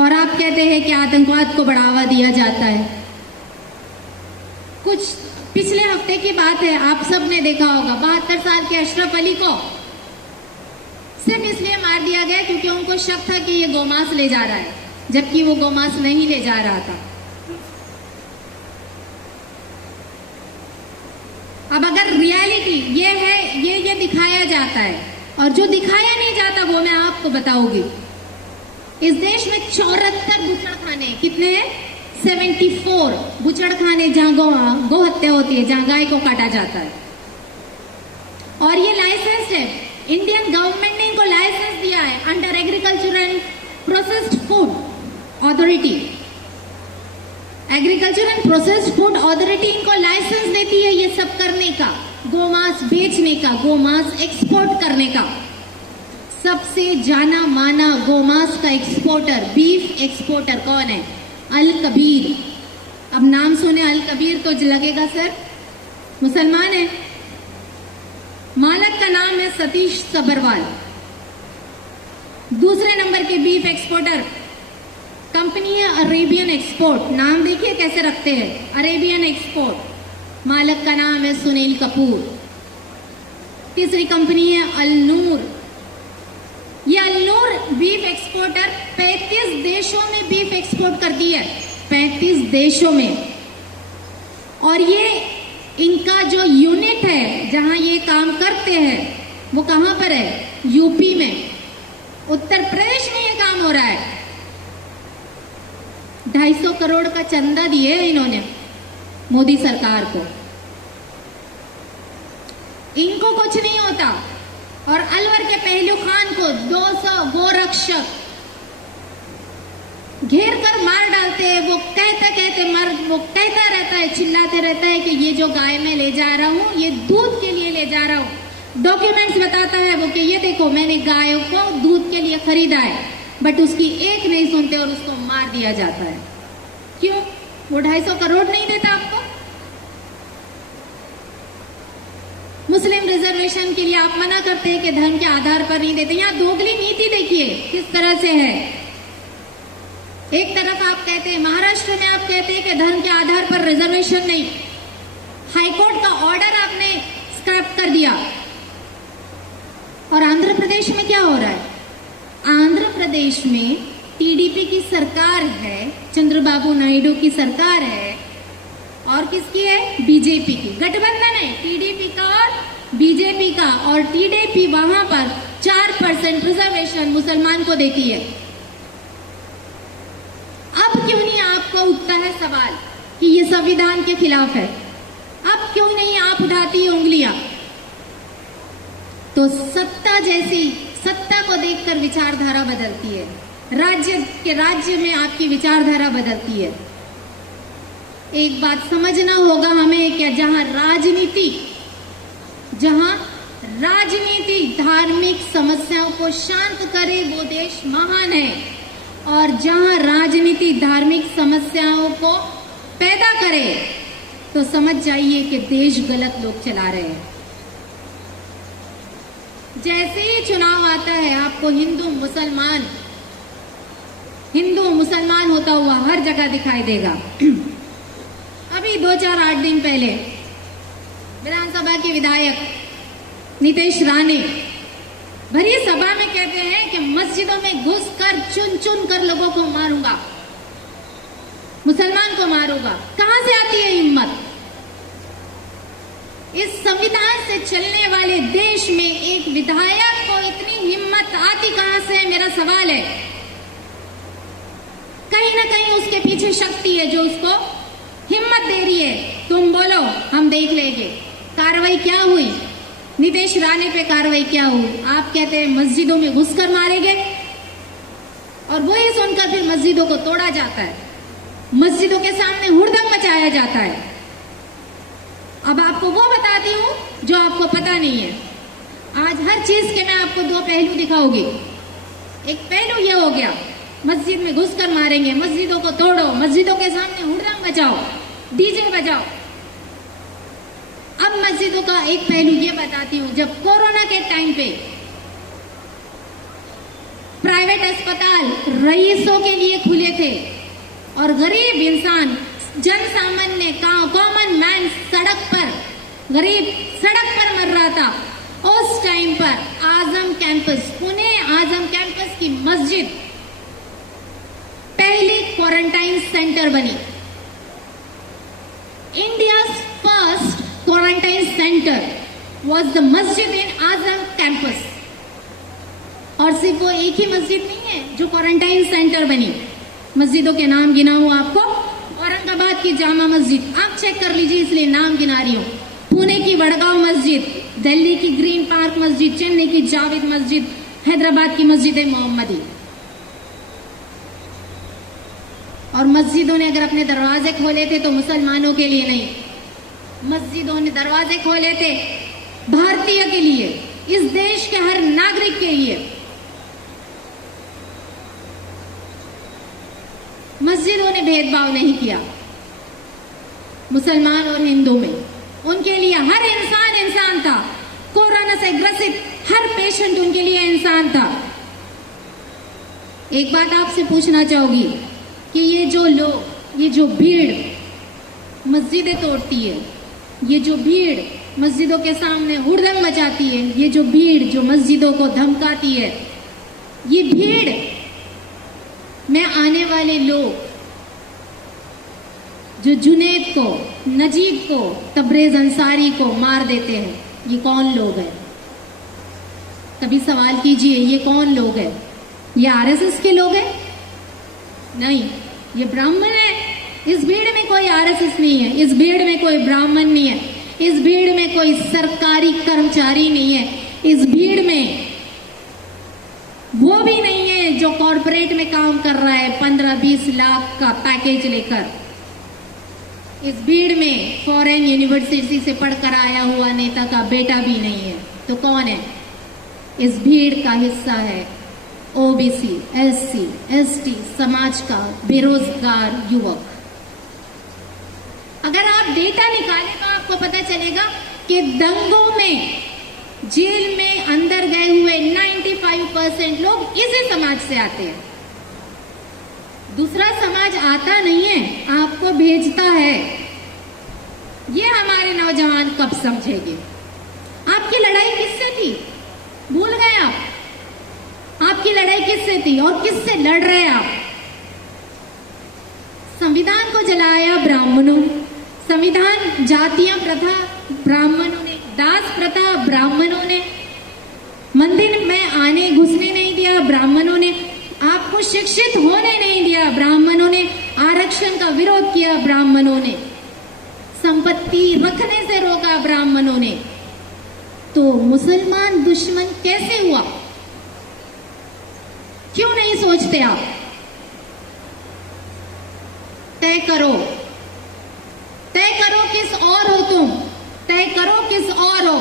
और आप कहते हैं कि आतंकवाद को बढ़ावा दिया जाता है। कुछ पिछले हफ्ते की बात है, आप सब ने देखा होगा, 72 साल के अशरफ अली को सिर्फ इसलिए मार दिया गया क्योंकि उनको शक था कि ये गोमांस ले जा रहा है, जबकि वो गोमांस नहीं ले जा रहा था। अब अगर रियलिटी ये है, ये दिखाया जाता है, और जो दिखाया नहीं जाता वो मैं आपको बताऊंगी। इस देश में 74 बुचड़खाने, कितने हैं? 74 बुचड़खाने जहां गौ हत्या होती है, जहां गाय को काटा जाता है। और ये लाइसेंस है, इंडियन गवर्नमेंट ने इनको लाइसेंस दिया है under agriculture and processed food authority. Agriculture and processed food authority इनको लाइसेंस देती है ये सब करने का, गोमांस बेचने का, गोमांस एक्सपोर्ट करने का। सबसे जाना माना गोमांस का एक्सपोर्टर, बीफ एक्सपोर्टर कौन है? अल कबीर। अब नाम सुने अल कबीर तो लगेगा सर मुसलमान है। मालक का नाम है सतीश सबरवाल। दूसरे नंबर के बीफ एक्सपोर्टर कंपनी है अरेबियन एक्सपोर्ट। नाम देखिए कैसे रखते हैं, अरेबियन एक्सपोर्ट। मालक का नाम है सुनील कपूर। तीसरी कंपनी है अल-नूर। ये अल-नूर बीफ एक्सपोर्टर 35 देशों में बीफ एक्सपोर्ट करती है, 35 देशों में। और ये इनका जो यूनिट है जहां ये काम करते हैं वो कहां पर है? यूपी में, उत्तर प्रदेश में ये काम हो रहा है। 250 करोड़ का चंदा दिए इन्होंने मोदी सरकार को। इनको कुछ नहीं होता। और अलवर के पहलू खान को 200 गोरक्षक घेर कर मार डालते हैं। वो कहता रहता है, चिल्लाते रहता है कि ये जो गाय मैं ले जा रहा हूँ ये दूध के लिए ले जा रहा हूँ। डॉक्यूमेंट्स बताता है वो कि ये देखो मैंने गायों को दूध के लिए खरीदा है, बट उसकी एक नहीं सुनते और उसको मार दिया जाता है। क्यों? वो 250 करोड़ नहीं देता आपको? मुस्लिम रिजर्वेशन के लिए आप मना करते हैं कि धर्म के आधार पर नहीं देते। यहाँ दोगली नीति देखिए किस तरह से है। एक तरफ आप कहते हैं, महाराष्ट्र में आप कहते हैं कि धर्म के आधार पर रिजर्वेशन नहीं, हाईकोर्ट का ऑर्डर आपने स्क्रैप कर दिया। और आंध्र प्रदेश में क्या हो रहा है? आंध्र प्रदेश में टीडीपी की सरकार है, चंद्रबाबू नायडू की सरकार है, और किसकी है? बीजेपी की। गठबंधन है टीडीपी का और बीजेपी का, और टीडीपी वहां पर 4% रिजर्वेशन मुसलमान को देती है। अब क्यों नहीं आपको उठता है सवाल कि ये संविधान के खिलाफ है? अब क्यों नहीं आप उठाती उंगलियां? तो सत्ता को देखकर विचारधारा बदलती है, राज्य में आपकी विचारधारा बदलती है। एक बात समझना होगा हमें कि जहां राजनीति धार्मिक समस्याओं को शांत करे वो देश महान है, और जहां राजनीति धार्मिक समस्याओं को पैदा करे तो समझ जाइए कि देश गलत लोग चला रहे हैं। जैसे ही चुनाव आता है आपको हिंदू मुसलमान होता हुआ हर जगह दिखाई देगा। अभी 2-4-8 दिन पहले विधानसभा के विधायक नितेश राणे भरी सभा में कहते हैं कि मस्जिदों में घुसकर चुन कर लोगों को मारूंगा, मुसलमान को मारूंगा। कहां से आती है हिम्मत? इस संविधान से चलने वाले देश में एक विधायक को इतनी हिम्मत आती कहां से है, मेरा सवाल है। कहीं ना कहीं उसके पीछे शक्ति है जो उसको हिम्मत दे रही है। तुम बोलो, हम देख लेंगे। कार्रवाई क्या हुई? नितेश राणे पे कार्रवाई क्या हुई? आप कहते हैं मस्जिदों में घुसकर मारे गए, और वही सुनकर फिर मस्जिदों को तोड़ा जाता है, मस्जिदों के सामने हुड़दंग मचाया जाता है। अब आपको वो बताती हूं जो आपको पता नहीं है। आज हर चीज के मैं आपको 2 पहलू दिखाऊंगी। एक पहलू ये हो गया, मस्जिद में घुसकर मारेंगे, मस्जिदों को तोड़ो, मस्जिदों के सामने हुड़दंग मचाओ, डीजे बजाओ। अब मस्जिदों का एक पहलू ये बताती हूं, जब कोरोना के टाइम पे प्राइवेट अस्पताल रईसों के लिए खुले थे और गरीब इंसान, जन सामान्य कॉमन मैन गरीब सड़क पर मर रहा था, उस टाइम पर आजम कैंपस, पुणे आजम कैंपस की मस्जिद पहली क्वारंटाइन सेंटर बनी। India's first quarantine centre was the मस्जिद इन आजम कैंपस। और सिर्फ वो एक ही मस्जिद नहीं है जो क्वारंटाइन सेंटर बनी। मस्जिदों के नाम गिनाऊं आपको, औरंगाबाद की जामा मस्जिद, आप चेक कर लीजिए इसलिए नाम गिना रही हूं। पुणे की वडगांव मस्जिद, दिल्ली की ग्रीन पार्क मस्जिद, चेन्नई की जावेद मस्जिद, हैदराबाद की मस्जिद मोहम्मदी। और मस्जिदों ने अगर अपने दरवाजे खोले थे तो मुसलमानों के लिए नहीं, मस्जिदों ने दरवाजे खोले थे भारतीय के लिए, इस देश के हर नागरिक के लिए। मस्जिदों ने भेदभाव नहीं किया मुसलमान और हिंदू में, उनके लिए हर इंसान था। कोरोना से ग्रसित हर पेशेंट उनके लिए इंसान था। एक बात आपसे पूछना चाहूंगी कि ये जो भीड़ मस्जिदें तोड़ती है, ये जो भीड़ मस्जिदों के सामने हुड़दंग मचाती है, ये जो भीड़ जो मस्जिदों को धमकाती है, ये भीड़ में आने वाले लोग जो जुनैद को, नजीब को, तबरेज अंसारी को मार देते हैं, ये कौन लोग हैं? कभी सवाल कीजिए, ये कौन लोग हैं? ये आरएसएस के लोग हैं? नहीं, ये ब्राह्मण है। इस भीड़ में कोई आरएसएस नहीं है, इस भीड़ में कोई ब्राह्मण नहीं है, इस भीड़ में कोई सरकारी कर्मचारी नहीं है, इस भीड़ में वो भी नहीं है जो कॉरपोरेट में काम कर रहा है 15-20 लाख का पैकेज लेकर। इस भीड़ में फॉरेन यूनिवर्सिटी से पढ़कर आया हुआ नेता का बेटा भी नहीं है। तो कौन है? इस भीड़ का हिस्सा है ओबीसी, एससी, एसटी समाज का बेरोजगार युवक। अगर आप डेटा निकालें तो आपको पता चलेगा कि दंगों में जेल में अंदर गए हुए 95% लोग इसी समाज से आते हैं। दूसरा समाज आता नहीं है, आपको भेजता है। ये हमारे नौजवान कब समझेंगे? आपकी लड़ाई किससे थी? भूल गए आप? आपकी लड़ाई किससे थी और किससे लड़ रहे आप? संविधान को जलाया ब्राह्मणों, संविधान जातीय प्रथा ब्राह्मणों ने, दास प्रथा ब्राह्मणों ने, मंदिर में आने घुसने नहीं दिया ब्राह्मणों ने, आपको शिक्षित होने नहीं दिया ब्राह्मणों ने, आरक्षण का विरोध किया ब्राह्मणों ने, संपत्ति रखने से रोका ब्राह्मणों ने। तो मुसलमान दुश्मन कैसे हुआ? क्यों नहीं सोचते आप? तय करो, तय करो किस और हो तुम, तय करो किस और हो,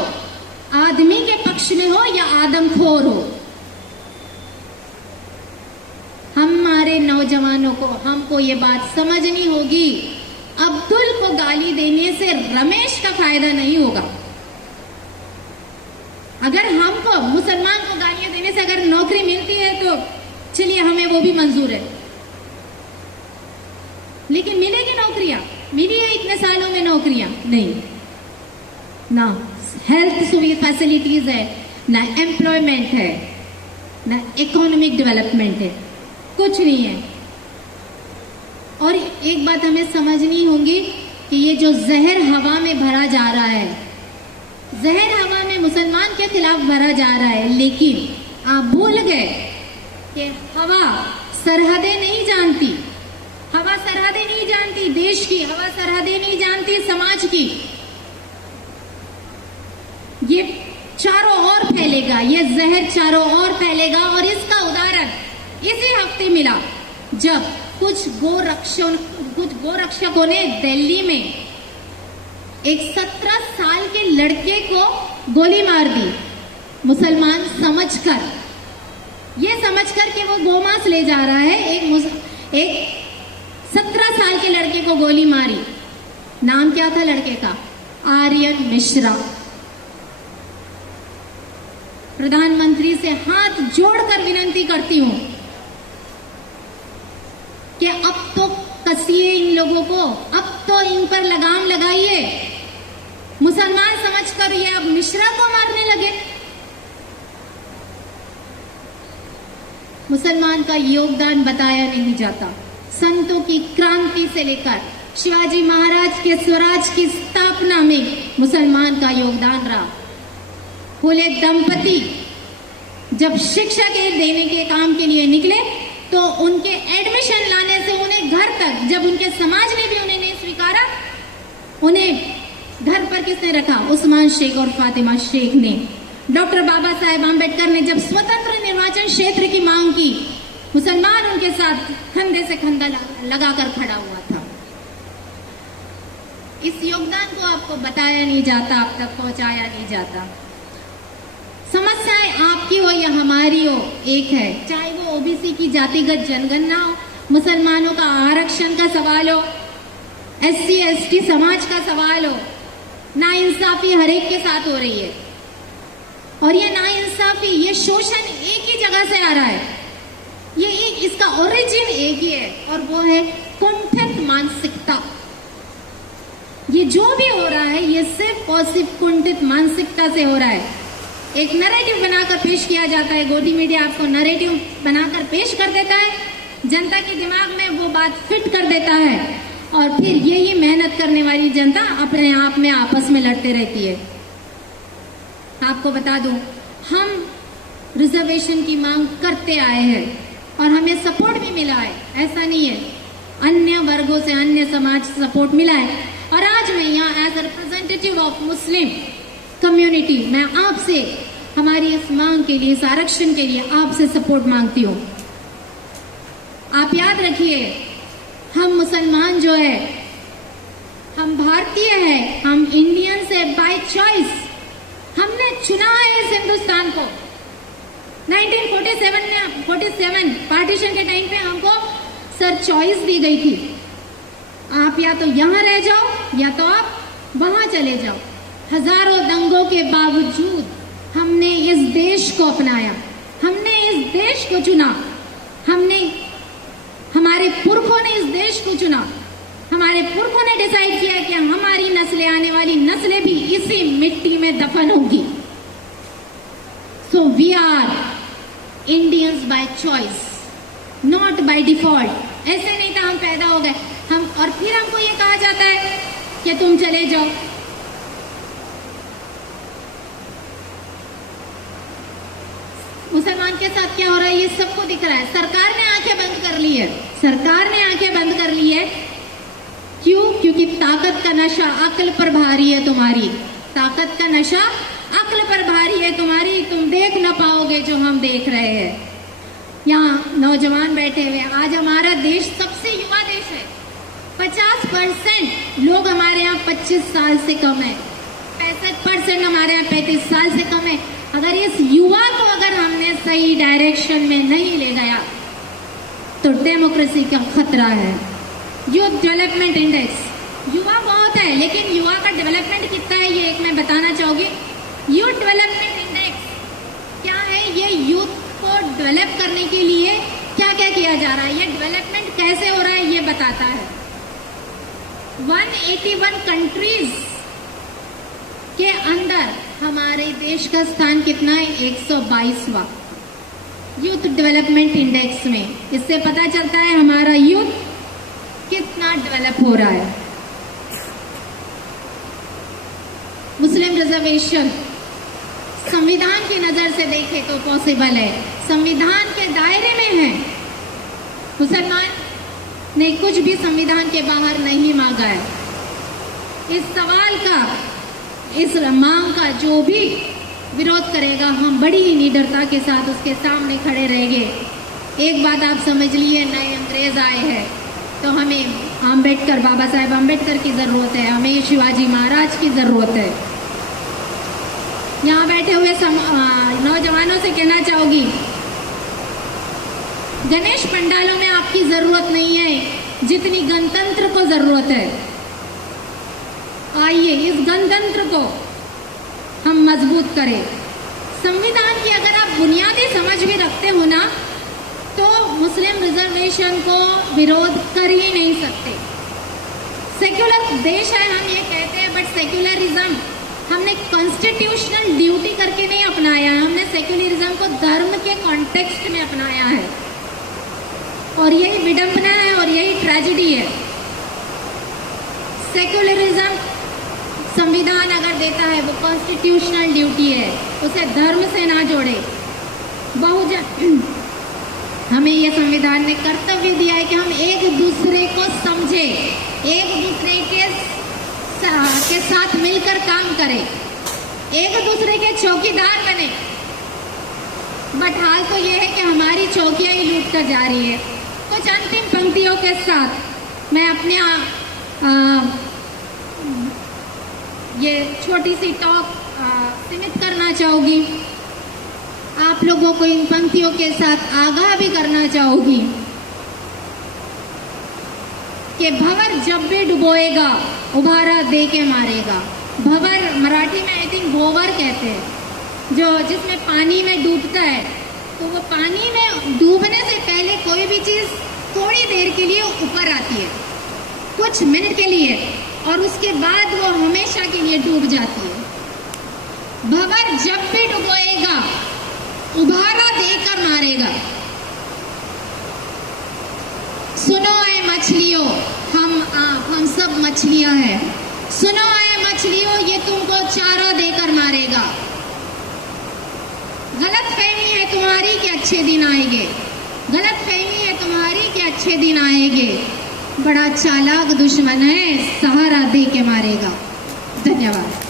आदमी के पक्ष में हो या आदमखोर हो। हमारे नौजवानों को, हमको ये बात समझनी होगी, अब्दुल को गाली देने से रमेश का फायदा नहीं होगा। अगर हमको मुसलमान को गालियां देने से अगर नौकरी मिलती है तो चलिए, हमें वो भी मंजूर है, लेकिन मिलेगी नौकरियां? मिली है इतने सालों में नौकरियां? नहीं ना, हेल्थ सुविधा फैसिलिटीज है ना, एम्प्लॉयमेंट है ना, इकोनॉमिक डेवलपमेंट है, कुछ नहीं है। और एक बात हमें समझनी होगी कि ये जो जहर हवा में भरा जा रहा है, जहर हवा में मुसलमान के खिलाफ भरा जा रहा है, लेकिन आप भूल गए कि हवा सरहदें नहीं जानती, हवा सरहदें नहीं जानती देश की, हवा सरहदें नहीं जानती समाज की। ये चारों ओर फैलेगा, ये जहर चारों ओर फैलेगा। और इसका उदाहरण इसी हफ्ते मिला जब कुछ गोरक्षकों ने दिल्ली में एक 17 साल के लड़के को गोली मार दी, मुसलमान समझकर, ये समझकर कि वो गोमांस ले जा रहा है। एक 17 साल के लड़के को गोली मारी। नाम क्या था लड़के का? आर्यन मिश्रा। प्रधानमंत्री से हाथ जोड़कर विनती करती हूं कि अब तो कसिए इन लोगों को, अब तो इन पर लगाम लगाइए। मुसलमान समझकर ये अब मिश्रा को मारने लगे। मुसलमान का योगदान बताया नहीं जाता। संतों की क्रांति से लेकर शिवाजी महाराज के स्वराज की स्थापना में मुसलमान का योगदान रहा। फूले दंपति जब शिक्षा के देने के काम के लिए निकले तो उनके एडमिशन लाने से उन्हें घर तक, जब उनके समाज ने भी उन्हें नहीं स्वीकारा, उन्हें घर पर किसने रखा? उस्मान शेख और फातिमा शेख ने। डॉक्टर बाबा साहेब आम्बेडकर ने जब स्वतंत्र निर्वाचन क्षेत्र की मांग की, मुसलमान उनके साथ कंधे से कंधा लगाकर खड़ा हुआ था। इस योगदान को आपको बताया नहीं जाता, आप तक पहुंचाया नहीं जाता। समस्याएं आपकी हो या हमारी हो, एक है, चाहे वो ओबीसी की जातिगत जनगणना हो, मुसलमानों का आरक्षण का सवाल हो, एससी एसटी समाज का सवाल हो। नाइंसाफी हर एक के साथ हो रही है और ये नाइंसाफी, ये शोषण एक ही जगह से आ रहा है। ये एक, इसका ओरिजिन एक ही है और वो है कुंठित मानसिकता। ये जो भी हो रहा है ये सिर्फ और सिर्फ कुंठित मानसिकता से हो रहा है। एक नैरेटिव बनाकर पेश किया जाता है, गोदी मीडिया आपको नैरेटिव बनाकर पेश कर देता है, जनता के दिमाग में वो बात फिट कर देता है और फिर यही मेहनत करने वाली जनता अपने आप में आपस में लड़ते रहती है। आपको बता दूं, हम रिजर्वेशन की मांग करते आए हैं और हमें सपोर्ट भी मिला है, ऐसा नहीं है। अन्य वर्गों से, अन्य समाज से सपोर्ट मिला है और आज मैं यहाँ as a representative of Muslim community, मैं आपसे हमारी इस मांग के लिए, इस आरक्षण के लिए आपसे सपोर्ट मांगती हूँ। आप याद रखिए, हम मुसलमान जो है, हम भारतीय है, हम इंडियंस है बाय चॉइस। हमने चुना है इस हिंदुस्तान को। 1947 पार्टीशन के टाइम पे हमको सर चॉइस दी गई थी, आप या तो यहाँ रह जाओ या तो आप वहां चले जाओ। हजारों दंगों के बावजूद हमने इस देश को अपनाया, हमने इस देश को चुना, हमने हमारे देश को चुना, हमारे पुरखों ने डिसाइड किया कि हमारी नस्लें, आने वाली नस्लें भी इसी मिट्टी में दफन होंगी। So we are Indians by choice, not by default. ऐसे नहीं था हम पैदा हो गए हम, और फिर हमको ये कहा जाता है कि तुम चले जाओ। मुसलमान के साथ क्या हो रहा है ये सबको दिख रहा है। सरकार ने आंखें बंद कर ली है, सरकार ने आंखें बंद कर ली है। क्यों? क्योंकि ताकत का नशा अक्ल पर भारी है तुम्हारी, ताकत का नशा अक्ल पर भारी है तुम्हारी। तुम देख ना पाओगे जो हम देख रहे हैं। यहाँ नौजवान बैठे हुए, आज हमारा देश सबसे युवा देश है। 50% लोग हमारे यहाँ 25 साल से कम है, 65% हमारे यहाँ 35 साल से कम है। अगर इस युवा को अगर हमने सही डायरेक्शन में नहीं ले गया तो डेमोक्रेसी का खतरा है। यूथ डेवलपमेंट इंडेक्स, युवा बहुत है लेकिन युवा का डेवलपमेंट कितना है ये एक मैं बताना चाहूंगी। यूथ डेवलपमेंट इंडेक्स क्या है? ये यूथ को डेवलप करने के लिए क्या क्या किया जा रहा है, ये डेवलपमेंट कैसे हो रहा है ये बताता है। 181 कंट्रीज के अंदर हमारे देश का स्थान कितना है? 122वां यूथ डेवलपमेंट इंडेक्स में। इससे पता चलता है हमारा यूथ कितना डेवलप हो रहा है। मुस्लिम रिजर्वेशन संविधान की नजर से देखे तो पॉसिबल है, संविधान के दायरे में है। मुसलमान ने कुछ भी संविधान के बाहर नहीं मांगा है। इस सवाल का, इस मांग का जो भी विरोध करेगा हम बड़ी ही निडरता के साथ उसके सामने खड़े रहेंगे। एक बात आप समझ लिए, नए अंग्रेज आए हैं तो हमें आम्बेडकर, बाबा साहेब आम्बेडकर की जरूरत है, हमें शिवाजी महाराज की जरूरत है। यहाँ बैठे हुए नौजवानों से कहना चाहूंगी, गणेश पंडालों में आपकी जरूरत नहीं है जितनी गणतंत्र को जरूरत है। आइए इस गणतंत्र को हम मजबूत करें। संविधान की अगर आप बुनियादी समझ भी रखते हो ना तो मुस्लिम रिजर्वेशन को विरोध कर ही नहीं सकते। सेक्युलर देश है हम ये कहते हैं, बट सेक्युलरिज्म हमने कॉन्स्टिट्यूशनल ड्यूटी करके नहीं अपनाया है, हमने सेक्युलरिज्म को धर्म के कॉन्टेक्स्ट में अपनाया है। और यही विडंबना है और यही ट्रेजेडी है। सेक्युलरिज्म संविधान अगर देता है वो कॉन्स्टिट्यूशनल ड्यूटी है, उसे धर्म से ना जोड़े। बहुजन हमें ये संविधान ने कर्तव्य दिया है कि हम एक दूसरे को समझे, एक दूसरे के साथ मिलकर काम करें, एक दूसरे के चौकीदार बने। बट हाल तो ये है कि हमारी चौकियां ही लूट कर जा रही है। कुछ अंतिम पंक्तियों के साथ मैं अपने ये छोटी सी टॉक सीमित करना चाहूंगी। आप लोगों को इन पंक्तियों के साथ आगाह भी करना चाहूंगी कि भंवर जब भी डुबोएगा उभारा दे के मारेगा। भंवर मराठी में आई थिंक भोवर कहते हैं, जो जिसमें पानी में डूबता है। तो वो पानी में डूबने से पहले कोई भी चीज थोड़ी देर के लिए ऊपर आती है, कुछ मिनट के लिए, और उसके बाद वो हमेशा के लिए डूब जाती है। भंवर जब भी डुबोएगा उभारा देकर मारेगा। सुनो ऐ मछलियों, हम सब मछलियां हैं। सुनो ऐ मछलियों, ये तुमको चारा देकर मारेगा। गलत फहमी है तुम्हारी कि अच्छे दिन आएंगे, गलत फहमी है तुम्हारी कि अच्छे दिन आएंगे। बड़ा चालाक दुश्मन है, सहारा दे के मारेगा। धन्यवाद।